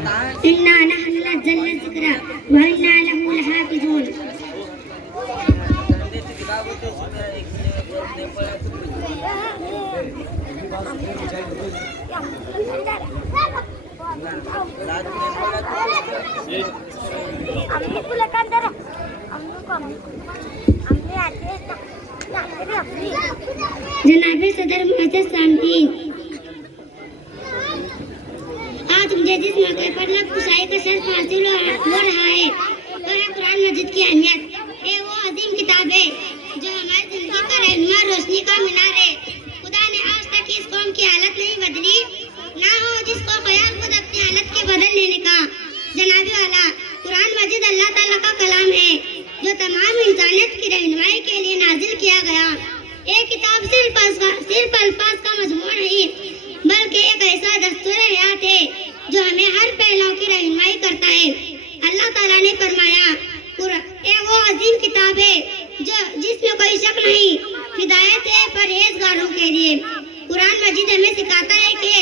إنا نحن نزلنا الذكر وإنا له لحافظون. जनाब सदर मुअज़्ज़ज़ सामईन, आज मुझे जिस मौके पर लब कुशाई का शर्फ हासिल हो रहा है वो है कुरान मजीद की अहमियत। ये वो अजीम किताब है जो हमारी जिंदगी का रहनुमा, रोशनी का मीनार है। खुदा ने आज तक इस कौम की हालत नहीं बदली, ना हो जिसको ख्याल खुद अपनी हालत के बदल लेने का। जनाबी वाला कुरान मजीद अल्लाह ताला का कलाम है जो तमाम इंसानियत की रहनुमाई के लिए नाजिल किया गया। ये किताब सिर्फ अल्फाज का मजमून नहीं बल्कि एक ऐसा दस्तूर हयात है जो हमें हर पहलू की रहनुमाई करता है। अल्लाह ताला ने फरमाया, ये वो अजीम किताब है जो जिसमें कोई शक नहीं, हिदायत है परहेजगारों के लिए। कुरान मजीद हमें सिखाता है कि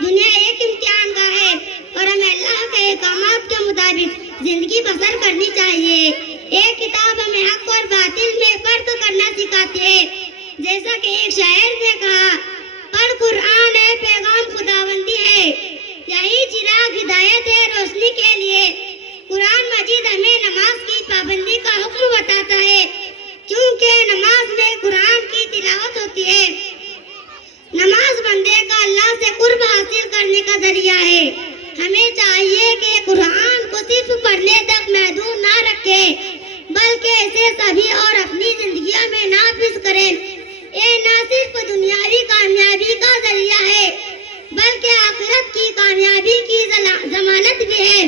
दुनिया एक इम्तिहान का है और हमें अल्लाह के अहकामात के मुताबिक जिंदगी बसर करनी चाहिए। ये किताब हमें हक और बातिल में फर्क करना सिखाती है। जैसा कि एक शायर ने कहा, पर कुरान है पैगाम खुदावंदी है, यही चिराग हिदायत है रोशनी के लिए। कुरान मजीद हमें नमाज की पाबंदी का हुक्म बताता है क्योंकि नमाज में कुरान की तिलावत होती है। नमाज बंदे का अल्लाह से कुर्ब हासिल करने का जरिया है। हमें चाहिए कि कुरान को सिर्फ पढ़ने तक महदूद ना रखे बल्कि इसे सभी और अपनी जिंदगियों में नाफिज करें। ये न सिर्फ दुनियावी कामयाबी का जरिया है बल्कि आखिरत की कामयाबी की जमानत भी है।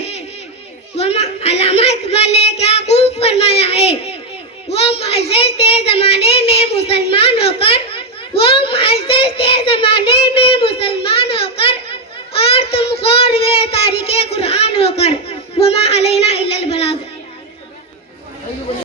अल्लामा इकबाल ने क्या खूब फरमाया है, वो मुअज़्ज़ज़ थे ज़माने में मुसलमान हो